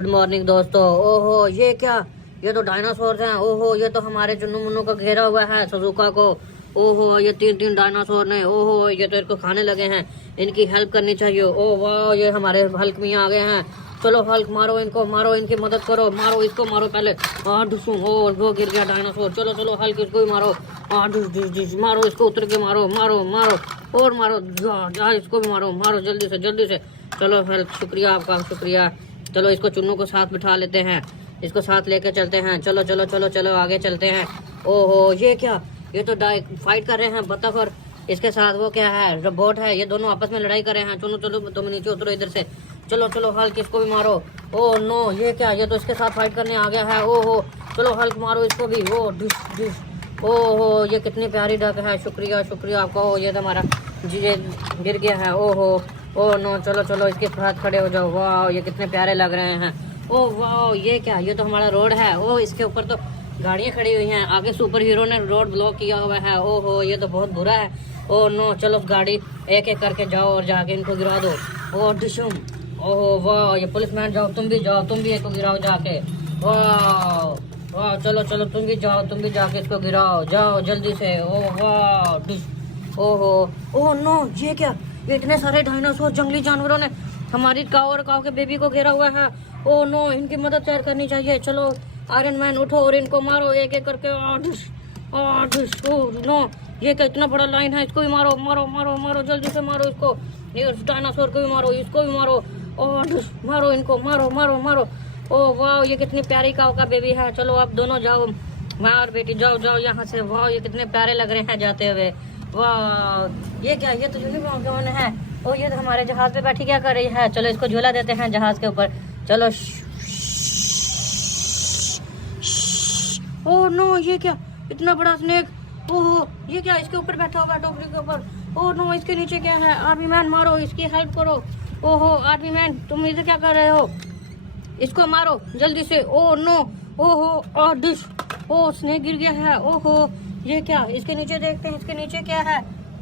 Good morning दोस्तों। ओहो ये क्या, ये तो डायनासोर हैं। ओहो ये तो हमारे चुन्नू मुन्नू का घेरा हुआ है सुजुका को। ओहो ये तीन तीन डायनासोर ने। ओहो ये तो इनको खाने लगे हैं, इनकी हेल्प करनी चाहिए। ओ वाह ये हमारे हल्क मियाँ आ गए हैं। चलो हल्क मारो इनको, मारो इनकी मदद करो, मारो इसको मारो पहले। ढुसू ओ वो गिर गया डायनासोर। चलो चलो हल्क इसको भी मारो। ढुस ढुस ढुस मारो इसको, उतर के मारो मारो मारो और मारो। जा इसको भी मारो मारो जल्दी से जल्दी से। चलो हल्क शुक्रिया आपका, शुक्रिया। चलो इसको चुन्नू को साथ बिठा लेते हैं, इसको साथ लेके चलते हैं। चलो चलो चलो चलो आगे चलते हैं। ओहो ये क्या, ये तो फाइट कर रहे हैं बतख और इसके साथ वो क्या है, रोबोट है। ये दोनों आपस में लड़ाई कर रहे हैं। चलो चलो तुम नीचे उतरो इधर से। चलो चलो हल्क इसको भी मारो। ओ नो ये क्या, ये तो इसके साथ फाइट करने आ गया है। ओहो चलो हल्क मारो इसको भी। ओ डिश डिश। ओहो ये कितनी प्यारी डक है, शुक्रिया शुक्रिया आपका। ओ ये तो हमारा जी ये गिर गया है। ओहो ओ नो चलो चलो इसके साथ खड़े हो जाओ। वाह ये कितने प्यारे लग रहे हैं। ओ वाह ये क्या, ये तो हमारा रोड है। ओ इसके ऊपर तो गाड़ियाँ खड़ी हुई हैं, आगे सुपर हीरो ने रोड ब्लॉक किया हुआ है। ओहो ये तो बहुत बुरा है। ओ नो चलो गाड़ी एक एक करके जाओ और जाके इनको गिरा दो। ओ डिशुम। ओहो वाह ये पुलिसमैन जाओ, तुम भी जाओ, तुम भी एक को गिराओ जाके। वाह वाह चलो चलो तुम भी जाओ, तुम भी जाके इसको गिराओ, जाओ जल्दी से। ओ वाह डिश। ओहो ओ नो ये क्या, ये इतने सारे डायनासोर जंगली जानवरों ने हमारी काऊ और काऊ के बेबी को घेरा हुआ है। ओ नो इनकी मदद शेयर करनी चाहिए। चलो आयरन मैन उठो और इनको मारो एक एक करके। ओ नो ये क्या, इतना बड़ा लाइन है, इसको भी मारो मारो मारो मारो जल्दी से मारो इसको। ये डायनासोर को भी मारो, इसको भी मारो। मारो इनको, मारो मारो मारो। ओ वाह ये कितनी प्यारी काऊ का बेबी है। चलो आप दोनों जाओ, माँ और बेटी जाओ जाओ यहाँ से। वाह ये कितने प्यारे लग रहे हैं जाते हुए। वाह ये क्या, ये तो यूनिकॉर्न के मन है। ओ ये तो हमारे जहाज पे बैठी क्या कर रही है। चलो इसको झूला देते हैं जहाज के ऊपर। चलो ओ नो ये क्या, इतना बड़ा स्नेक। ओहो ये क्या, इसके ऊपर बैठा हुआ है टोकरी के ऊपर। ओ नो इसके नीचे क्या है। आर्मी मैन मारो इसकी हेल्प करो। ओहो आर्मी मैन तुम इधर क्या कर रहे हो, इसको मारो जल्दी से। ओ नो ओहो डिश। ओ स्नेक गिर गया है। ओहो ये क्या, इसके नीचे देखते हैं इसके नीचे क्या है।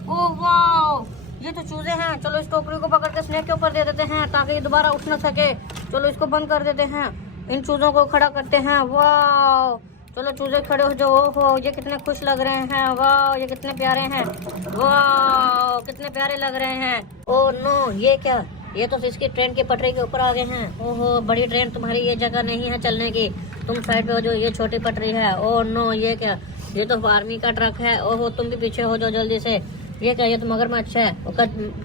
ओ वाह ये तो चूजे हैं। चलो इस टोकरी को पकड़ के स्नेक के ऊपर दे देते हैं ताकि ये दोबारा उठ ना सके। चलो इसको बंद कर देते हैं, इन चूजों को खड़ा करते हैं। वाह चलो चूजे खड़े हो जाओ। ओहो ये कितने खुश लग रहे हैं। वाह ये कितने प्यारे हैं। वाह कितने प्यारे लग रहे हैं। ओ नो ये क्या, ये तो इसकी ट्रेन की पटरी के ऊपर आ गए हैं। ओहो बड़ी ट्रेन, तुम्हारी ये जगह नहीं है चलने की, तुम साइड पे हो जाओ, ये छोटी पटरी है। ओ नो ये क्या, ये तो आर्मी का ट्रक है। ओहो तुम भी पीछे हो जाओ जल्दी से। ये क्या, ये तो मगरमच्छ है,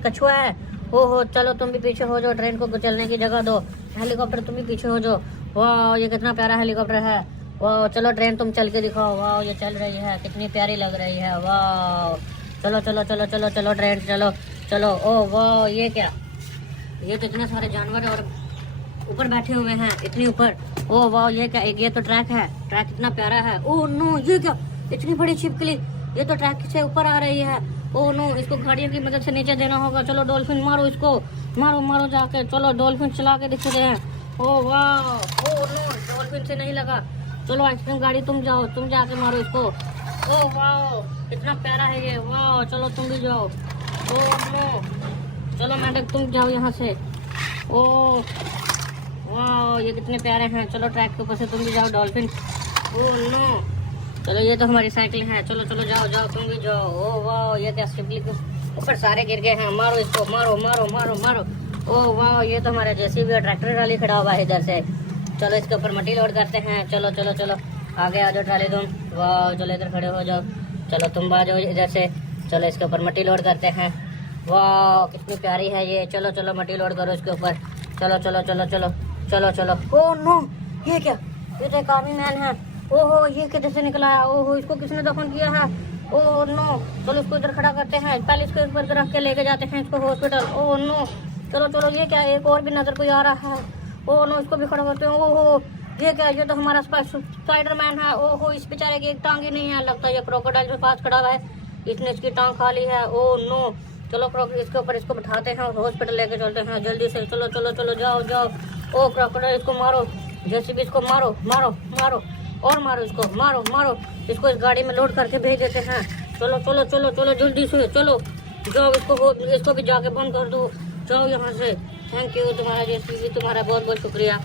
कछुआ है। ओहो चलो तुम भी पीछे हो जाओ, ट्रेन को चलने की जगह दो। हेलीकॉप्टर तुम भी पीछे हो जाओ। वाह ये कितना प्यारा हेलीकॉप्टर है। वाह चलो ट्रेन तुम चल के दिखाओ। वाह ये चल रही है, कितनी प्यारी लग रही है। वाह चलो चलो चलो चलो चलो ट्रेन चलो चलो। ओ वाह ये क्या, ये तो इतने सारे जानवर और ऊपर बैठे हुए हैं, इतनी ऊपर। ओ वाह ये क्या, एक ये तो ट्रैक है, ट्रैक कितना प्यारा है। ओ नो ये क्या, इतनी बड़ी छिपकली, ये तो ट्रैक से ऊपर आ रही है। ओ नो इसको गाड़ियों की मदद से नीचे देना होगा। चलो डॉल्फिन मारो इसको, मारो मारो जाके। चलो डॉल्फिन चला के दिखते हैं। ओ वाह ओ नो डॉल्फिन से नहीं लगा। चलो आइसक्रीम गाड़ी तुम जाओ, तुम जाके मारो इसको। ओ वाह कितना प्यारा है ये। वाह चलो तुम भी जाओ। ओ नो चलो मैडम तुम जाओ यहाँ से। ओ वाह ये कितने प्यारे हैं। चलो ट्रैक के ऊपर से तुम भी जाओ डॉल्फिन। ओ नो चलो ये तो हमारी साइकिल है। चलो चलो जाओ जाओ तुम भी जाओ। ओ वाह ये क्या, शिपली के ऊपर सारे गिर गए हैं, मारो इसको, मारो मारो मारो मारो। ओ वाह ये तो हमारे जेसीबी और ट्रैक्टर ट्राली खड़ा हुआ है इधर से। चलो इसके ऊपर मट्टी लोड करते हैं। चलो चलो चलो आगे आ जाओ ट्राली तुम। वाह चलो इधर खड़े हो जाओ। चलो तुम आ जाओ इधर से। चलो इसके ऊपर मट्टी लोड करते हैं। वाह कितनी प्यारी है ये। चलो चलो मट्टी लोड करो इसके ऊपर। चलो चलो चलो चलो चलो चलो। ओ नो ये क्या, ये तो एक आर्मी मैन है। ओहो ये किधर से निकला है। ओहो इसको किसने दफन किया है। ओ नो चलो इसको इधर खड़ा करते हैं, पहले इसको ऊपर रख के लेके जाते हैं इसको हॉस्पिटल। ओ नो चलो चलो ये क्या, एक और भी नजर कोई आ रहा है। ओ नो इसको भी खड़ा करते हैं। ओहो ये क्या, ये तो हमारा स्पाइडरमैन है। ओहो इस बेचारे की एक टांग ही नहीं है, लगता है ये क्रोकोडाइल के पास खड़ा हुआ है, इसने इसकी टांग खा ली है। ओ नो चलो इसके ऊपर इसको बिठाते हैं और हॉस्पिटल लेके चलते हैं जल्दी से। चलो चलो चलो जाओ जाओ। ओ क्रोकोडाइल इसको मारो, जैसे भी इसको मारो मारो मारो और मारो इसको, मारो मारो इसको, इस गाड़ी में लोड करके भेज देते हैं। चलो चलो चलो चलो जल्दी से चलो जाओ, इसको भी जाके बंद कर दो। जाओ यहाँ से। थैंक यू, तुम्हारा जेसीबी, तुम्हारा बहुत बहुत शुक्रिया।